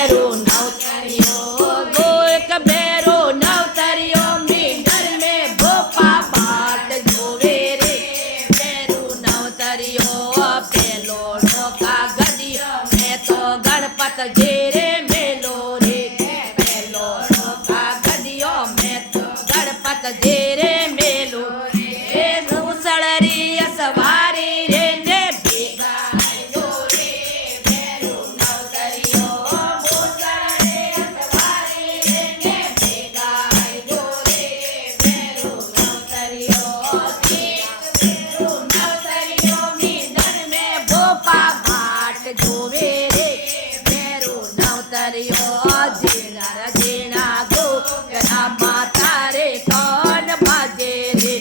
बेरो नवतरियो गो एक बेरो नवतरियो मींदर में भोपा बाट जोवे रे बेरो नवतरियो पेलो नौका गदियो मैं तो गणपत जेरे मेलो रे पेलो नौका गदियो मैं तो गणपत जेरे मेलो रे मुसलरी सवारी रे ने भीगा आयो रे बेरो नवतरियो मुसलरी सवारी रे ने भीगा आयो रे बेरो नवतरियो बेरो नवतरियो मींदर में भोपा बाट जोवे रे बेरो नवतरियो जीना जीना गो गरा माता रे कौन बाजे रे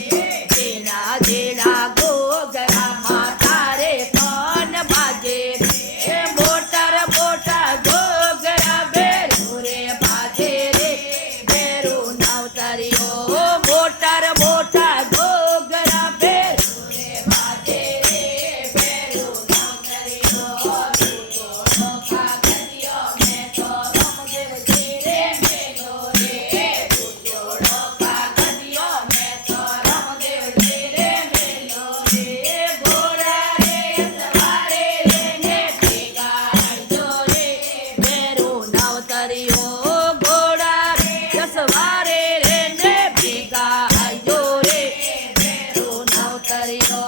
जीना जीना गो गरा माता रे कौन बाजे रे मोटर मोटा गो गरा बेरो रे बाजे रे बेरो नवतरियो मोटर मोटा गो गरा बेरो रे बाजे रे बेरो नवतरियो जोड़ो का गदियो मैं तो रामदेव जेरे मेलो रे जोड़ो का गदियो मैं तो रामदेव जेरे मेलो रे घोड़ा रे सवारे रे ने भीगा आयो रे बेरो नवतरियो घोड़ा रे सवारे रे ने भीगा आयो रे बेरो नवतरियो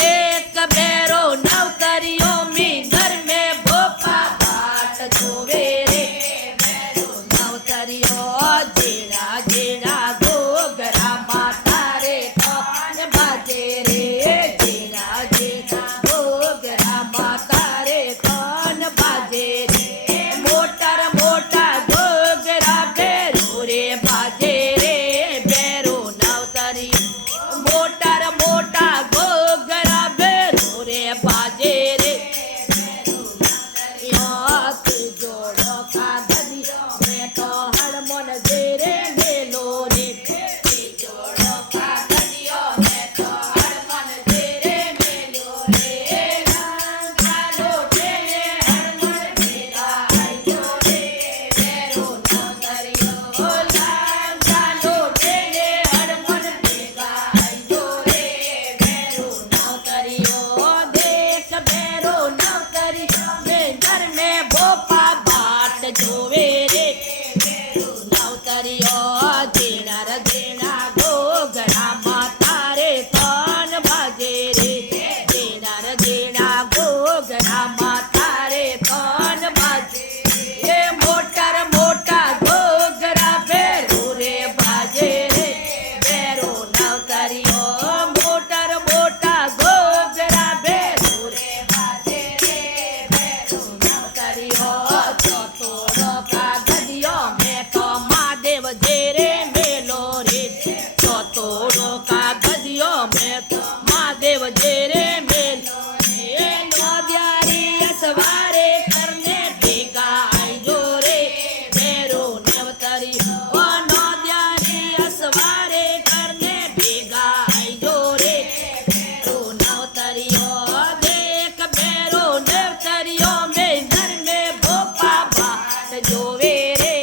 देख बेरो नवतरियो मींदर में भोपा बाट जोवे रे बेरो नवतरियो जीना जीना गो गरा माता रे कौन बाजे रे जीना जीना गो गरा माता रे कौन बाजे रे मोटर मोटा गो गरा बेरो रे बाजे रे बेरो नवतरियो मोटर मोटा गो गरा बेरो रे बाजे रे यात जोड़ो का गदियो मैं तो हरमोन जेरे मेलो रे जोड़ो का गदियो मैं तो हरमोन जेरे मेलो रे लालो तेरे हरमोन मेरा आयो रे बेरो नवतरियो लालो तेरे हरमोन मेरा आयो रे बेरो नवतरियो देख बेरो नवतरियो मींदर में भोपा बाट जोवे रे बेरो नवतरियो जीना जीना गो गरा माता रे कौन बाजे रे जीना जीना गो गरा माता रे कौन बाजे रे मोटर मोटा गो गरा बेरो रे बाजे रे बेरो नवतरियो मोटर मोटा गो गरा बेरो रे बाजे रे बेरो नवतरियो चौतोड़ो का गदियो मैं तो महादेव जेरे मेलो रे चौतोड़ो का गदियो मैं तो महादेव जेरे मेलो रे नौदियारी सवारे करने भीगा आयो रे बेरो नवतरियो नौदियारी सवारे करने भीगा आयो रे बेरो नवतरियो देख बेरो नवतरियो मींदर में भोपा बाट जोवे रे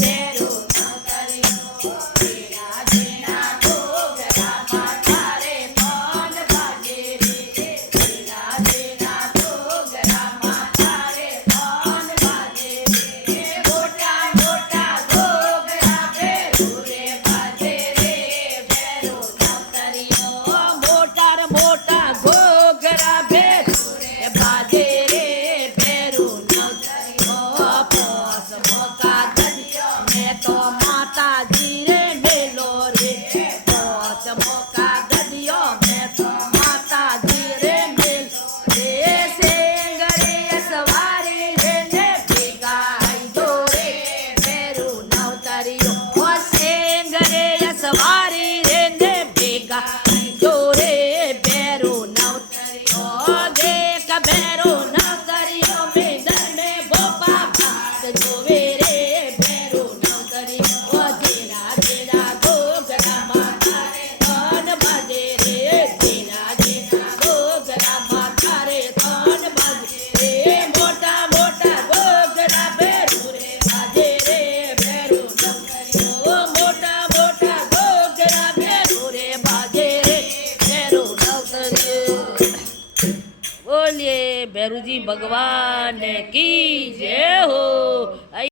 बेरो नवतरियो जीना जीना गो गरा माता रे कौन बाजे रे जीना जीना गो गरा माता रे कौन बाजे रे मोटा मोटा गो गरा बेरो रे बाजे रे बेरो नवतरियो मोटर मोटा गो गरा बेरो रे बाजे रे बेरो नवतरियो पोस मोका गदियो मैं तो माता जी रे मेलो रे पोस मोका गदियो मैं तो माता जी रे मेलो रे सेंगरे सवारी रे ने भीगा आयो रे बेरो नवतरियो सेंगरे सवारी रे ने भीगा आयो रे बेरो नवतरियो देख बेरो नवतरियो मींदर में भोपा बाट जोवे रे बेरो नवतरियो जीना जीना गो गरा माता रे कौन बाजे रे जीना जीना गो गरा माता रे कौन बाजे रे मोटा मोटा गो गरा बेरो रे ભેરુજી ભગવાન કી જય હો.